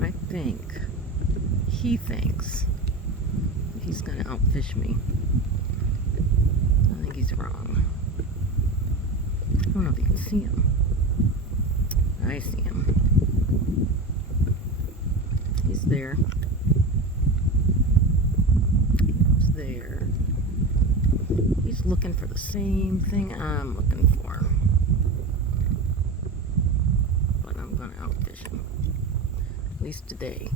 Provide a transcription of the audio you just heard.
I think he thinks he's gonna outfish me. I think he's wrong. I don't know if you can see him. I see him. He's there. He's there. He's looking for the same thing I'm looking for. But I'm gonna outfish him. At least today.